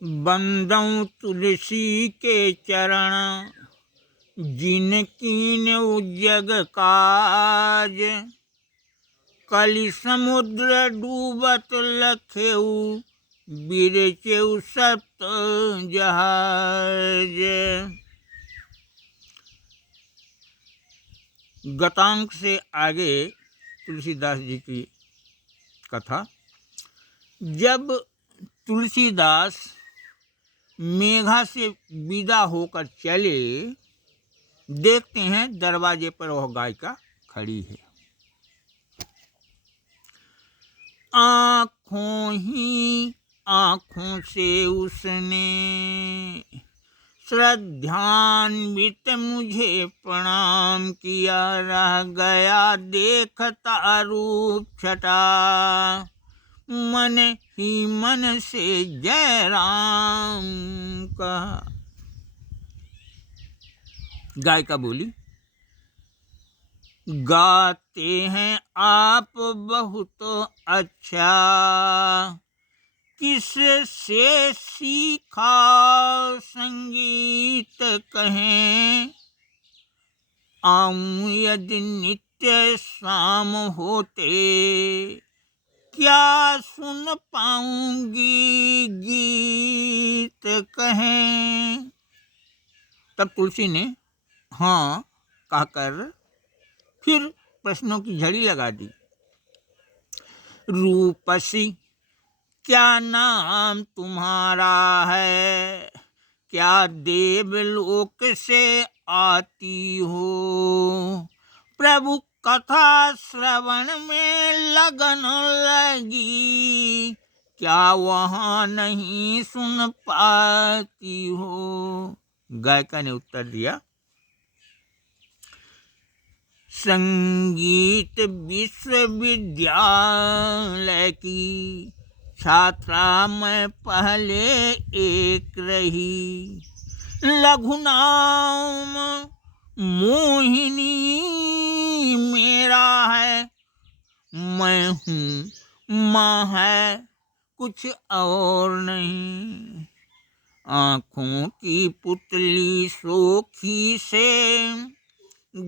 बंदऊं तुलसी के चरण, जिन कीन उजग काज। कलि समुद्र डूबत लखेऊ, बिरचेऊ सप्त जहाज। गतांक से आगे तुलसीदास जी की कथा। जब तुलसीदास मेघा से विदा होकर चले, देखते हैं दरवाजे पर वह गायिका खड़ी है। आँखों ही आँखों से उसने श्रद्धान्वित मुझे प्रणाम किया। रह गया देखता रूप छटा, मन ही मन से जय राम कहा। गायिका बोली, गाते हैं आप बहुत अच्छा, किससे सीखा संगीत कहें। आऊं यदि नित्य शाम होते, क्या सुन पाऊंगी गीत कहें। तब तुलसी ने हाँ कहकर फिर प्रश्नों की झड़ी लगा दी। रूपसी क्या नाम तुम्हारा है, क्या देवलोक से आती हो। प्रभु कथा श्रवण में लगन लगी, क्या वहाँ नहीं सुन पाती हो। गायिका ने उत्तर दिया, संगीत विश्वविद्यालय की छात्रा मैं पहले एक रही। लघु नाम मोहिनी मेरा है, मैं हूँ माँ है कुछ और नहीं। आँखों की पुतली सोखी से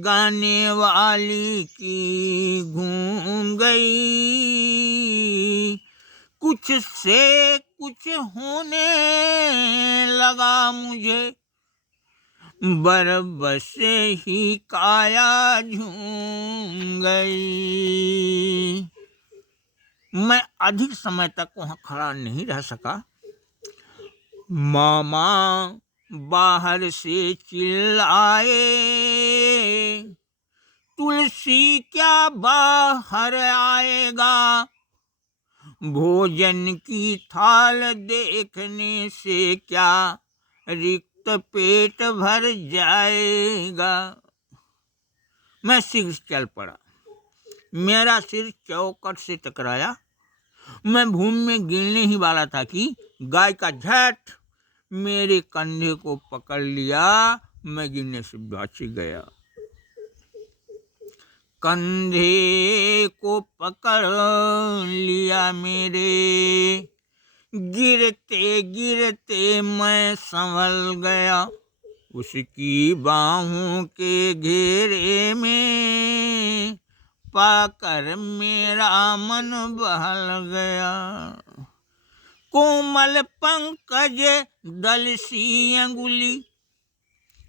गाने वाली की घूम गई। कुछ से कुछ होने लगा मुझे, बरबस ही काया झूम गई। मैं अधिक समय तक वहाँ खड़ा नहीं रह सका। मामा बाहर से चिल्लाए, तुलसी क्या बाहर आएगा। भोजन की थाल देखने से क्या रिक्त पेट भर जाएगा। मैं शीघ्र चल पड़ा। मेरा सिर चौखट से टकराया। मैं भूमि में गिरने ही वाला था कि गायिका झट मेरे कंधे को पकड़ लिया। मैं गिरने से बच गया। कंधे को पकड़ लिया मेरे, गिरते गिरते मैं संभल गया। उसकी बाहों के घेरे में पाकर मेरा मन बहल गया। कोमल पंकज दल सी अंगुली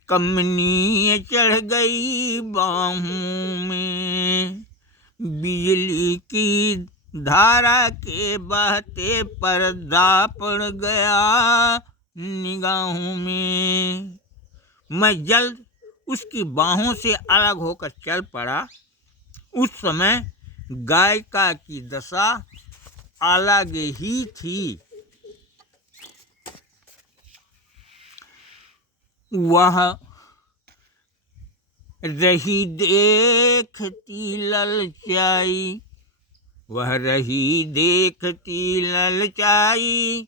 कमनीय चढ़ गई बाहों में। बिजली की धारा के बहते पर्दा पड़ गया निगाहों में। मैं जल्द उसकी बाहों से अलग होकर चल पड़ा। उस समय गायिका की दशा अलग ही थी। वह रही देखती ललचाई, वह रही देखती ललचाई।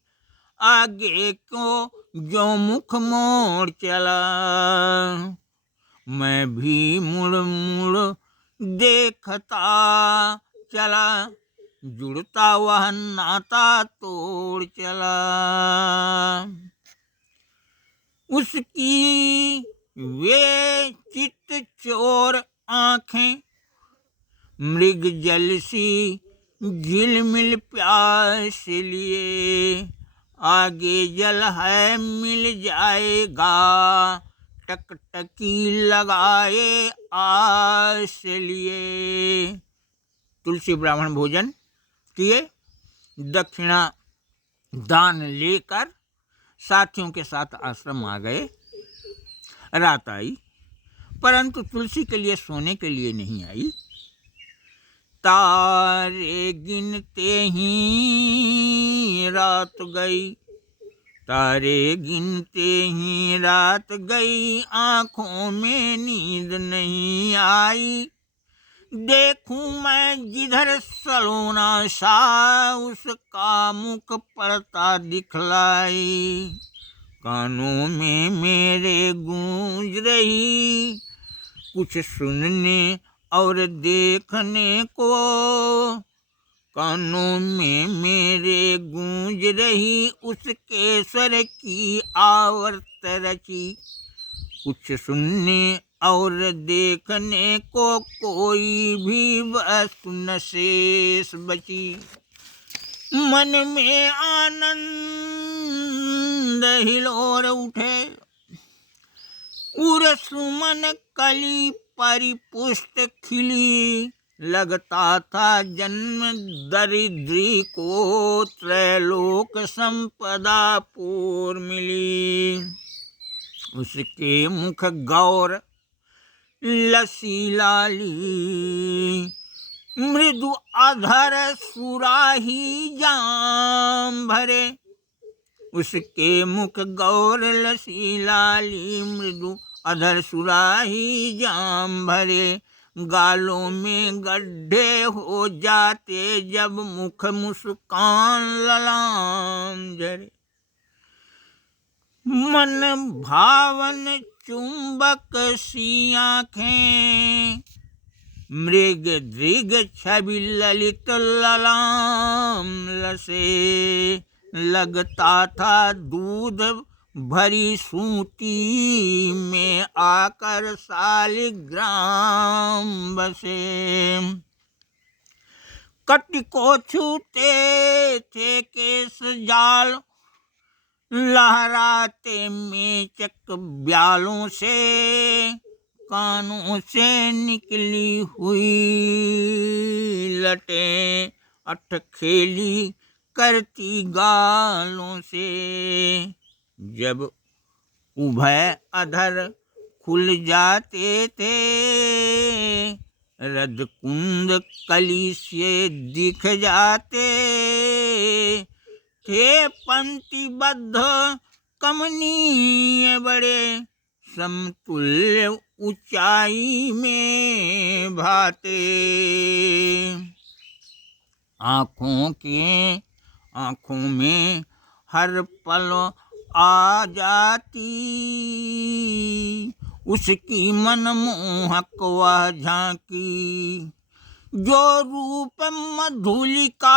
आगे को जो मुख मोड़ चला, मैं भी मुड़ मुड़ देखता चला। जुड़ता वह नाता तोड़ चला। उसकी वे चित्त चोर आंखें मृग जल सी झिलमिल प्यास लिए, आगे जल है मिल जाएगा टकटकी लगाए आस लिए। तुलसी ब्राह्मण भोजन किए, दक्षिणा दान लेकर साथियों के साथ आश्रम आ गए। रात आई, परंतु तुलसी के लिए सोने के लिए नहीं आई। तारे गिनते ही रात गई, तारे गिनते ही रात गई, आंखों में नींद नहीं आई। देखूं मैं जिधर सलोना सा, उसका मुख पड़ता दिखलाई। कानों में मेरे गूंज रही कुछ सुनने और देखने को, कानों में मेरे गूंज रही उसके स्वर की आवर्त रची। कुछ सुनने और देखने को कोई भी वस्तु न शेष बची। मन में आनंद हिलोर उठे, उर सुमन कली परिपुष्ट खिली। लगता था जन्म दरिद्री को त्रैलोक संपदा पूर मिली। उसके मुख गौर लसी लाली, मृदु अधर सुराही जाम भरे। उसके मुख गौर लसी लाली, मृदु अधर सुराही जाम भरे। गालों में गड्ढे हो जाते जब मुख मुस्कान ललाम झरे। मन भावन चुंबक सी आँखें, मृग दृग छवि ललित ललाम लसे। लगता था दूध भरी सूती में आकर शालिग्राम बसे। कटी को छूते थे केस जाल, लहराते मेचक ब्यालों से। कानों से निकली हुई लटें अटखेली करती गालों से। जब उभय अधर खुल जाते थे, रदकुंद कली से दिख जाते थे। पंक्तिबद्ध कमनीय बड़े, समतुल्य ऊंचाई में भाते। आँखों में हर पल आ जाती उसकी मनमोहक वह झांकी। जो रूप मधुलिका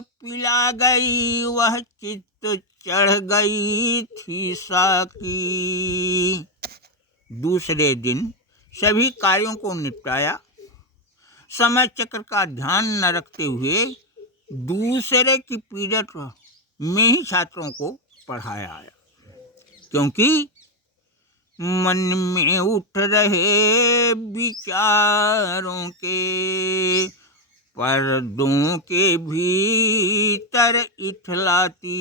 पिला गई, वह चित्त चढ़ गई थी साकी। दूसरे दिन सभी कार्यों को निपटाया, समय चक्र का ध्यान न रखते हुए दूसरे की पीरियड में ही छात्रों को पढ़ाया आया, क्योंकि मन में उठ रहे विचारों के पर्दों के भीतर इठलाती।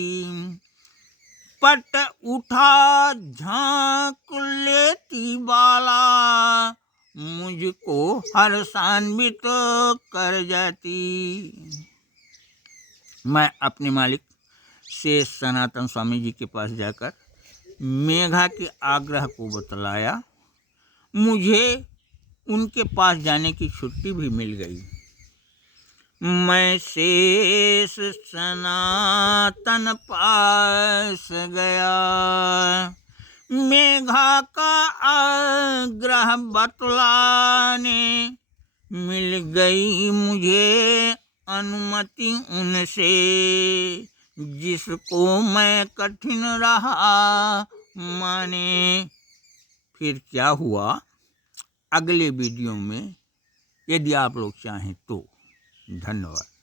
पट उठा झांक लेती बाला, मुझको हर्षान्वित कर जाती। मैं अपने मालिक से सनातन स्वामी जी के पास जाकर मेघा के आग्रह को बतलाया। मुझे उनके पास जाने की छुट्टी भी मिल गई। मैं शेष सनातन पास गया। मेघा का आग्रह बतलाने मिल गई मुझे अनुमति उनसे, जिसको मैं कठिन रहा माने। फिर क्या हुआ अगले वीडियो में, यदि आप लोग चाहें तो। धन्यवाद।